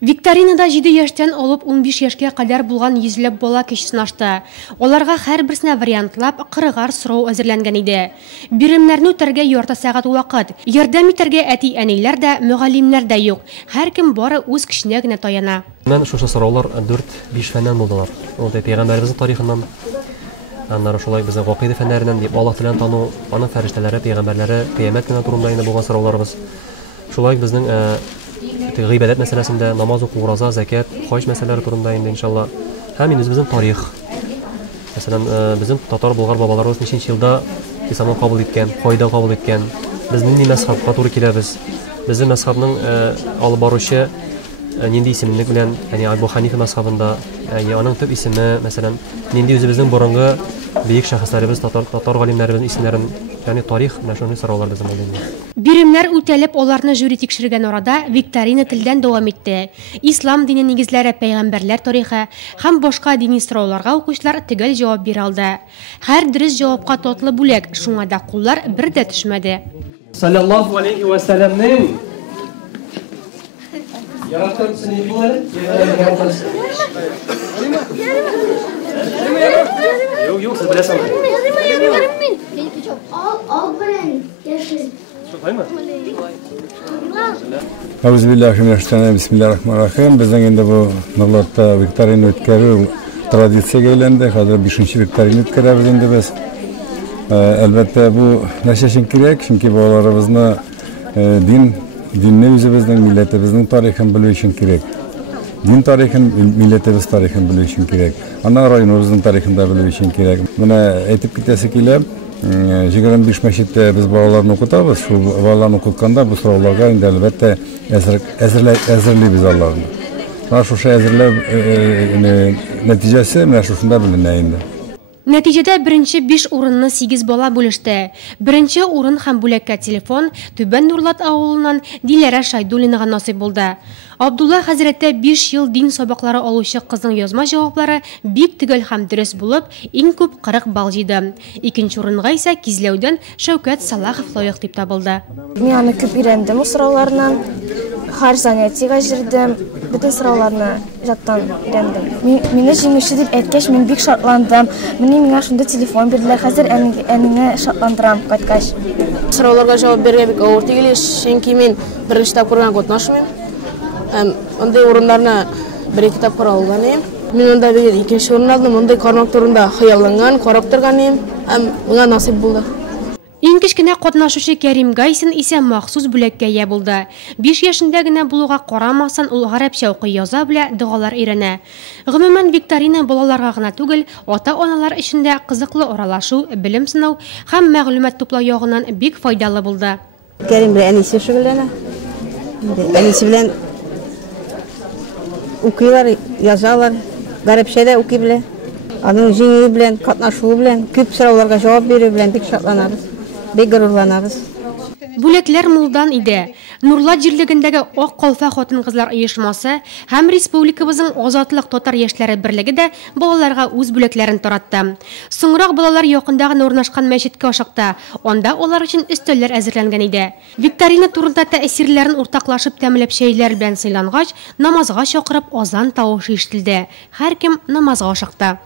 Викторинада 7 яшьтән алып 15 яшькә кадәр булган йөзләп бала көч сынашты. Аларга һәрберсенә вариантлап 40 сорау әзерләнгән иде. Биремнәрне үтәргә ярты сәгать вакыт. Ярдәм итәргә әти-әниләр дә, мөгаллимнәр дә юк. Һәркем бары үз көченә генә таяна. Мен шушы сораулар 4-5 фәннән булдылар. Ул пәйгамбәребезнең тарихыннан, аннары шулай безнең гакыйда фәннәреннән, Аллаһ телен тану, аның фәрештәләре, пәйгамбәрләре, кыямәт көне турында инде булган сорауларыбыз. Шулай безнең гыйбадәт мәсьәләсендә, намаз уку, ураза, закат, хаҗ мәсьәләләре турында инде иншалла. Һәм инде безнең тарих. Мәсәлән, безнең татар булгар бабаларыбыз ничәнче елда исламны кабул иткән, кайда кабул иткән, безнең нинди мәзһәбкә туры киләбез. Безнең мәзһәбнең алып баручы нинди исемлек белән, яни Абу Ханифа мәзһәбендә, аның төп исеме, мәсәлән, нинди үзебезнең борынгы бөек шәхесләребез, татар галимнәребезнең исемнәрен, яни тарих менә шундый сораулар безнең булды. Биремнәр үтәлеп, аларны жюри тикшергән арада викторина телдән дәвам итте. Ислам дине нигезләре, пәйгамбәрләр тарихы һәм башка дини сорауларга укучылар төгәл җавап бирә алды. Һәр дөрес җавапка татлы бүләк, шуңа да куллар бер дә төшмәде. Саллаллаху алейхи ва салламның яратқан сыйфалары Yok, siz bilesiniz. Al bilen yaşayın. Euzubillahimineşşeytanirracim. Bismillahirrahmanirrahim. Bizden endi bu Nurlat'ta viktorini ötkərü tradisiya geylendi. Hazır 5-nji viktorini ötkərəbіз endi biz. Elbette bu nəşəşin kirek, çünki balalarımızın dinni özümüzün, milletimizin tarixini bilmək üçün kirek. Din tarixini, milletimiz tarixini bilmək üçün kirek. Ana rayonumuzun tarixini de bilmək üçün kirek. Buna aytib ketəsi kelib, 25 məşiddə biz balalarını okutabız. Şu balalarını okutkanda bu sorularga indi elbette əzirləyik allarını. Mana şu əzirləb nəticəsi mənə şuşunda bilinə indi. Нәтиҗәдә беренче 5 урынны 8 бала бүлеште. Беренче урын һәм бүләккә телефон Түбән Нурлат авылыннан Диләрә Шайдуллинага насыйп булды. Абдулла хәзрәттә 5 ел дин сабаклары алучы кызның язма җаваплары бик төгәл һәм дөрес булып, иң күп 40 балл җыйды. Икенче урынга исә Кизләүдән Шәүкәт Салахов лаек дип табылды. Мин аны күп өйрәндем сораулардан. Һәр занятиегә җирдем, бөтен сорауларны жаттан өйрәндем. Мине җиңүче дип әйткәч, мин бик шатландым. Миңа шунда телефон бирделәр. Хәзер әнине шатландырам кайткач. Сорауларга җавап бирергә бик авыр түгел, чөнки мин беренче тапкырга катнашмыйм. Андый урыннарны бер-ике тапкыр алган идем. Мин анда икенче урын алдым. Мондай кармак турында хыялланган, карап торган идем. Миңа насыйп булды. Иң кечкенә катнашучы Кәрим Гайсин исә махсус бүләккә ия булды. 5 яшендә генә булуга карамасан, ул гарәпчә укый, яза белә, дугалар өйрәнә. Гомумән викторина балаларга гына түгел, ата-аналар өчен дә кызыклы аралашу, белем сынау һәм мәгълүмат туплау ягыннан бик файдалы булды. Кәрим белән әнисе шөгыльләнә. Әнисе белән укыйлар, язалар, гарәпчә дә укый белә. Аның җиңүе белән, катнашуы белән, күп сорауларга җавап бирү белән бик шатланабыз. Бүләкләр мулдан иде. Нурлат җирлегендәге Ак Калфа хатын-кызлар оешмасы һәм республикабызның Азатлык татар яшьләре берлеге дә балаларга үз бүләкләрен таратты. Соңрак балалар якындагы урнашкан мәчеткә ашыкты. Анда алар өчен өстәлләр әзерләнгән иде. Викторина турында тәэсирләрен уртаклашып тәмләп чәйләр белән сыйлангач, намазга чакырып азан тавышы ишетелде. Һәркем намазга ашыкты.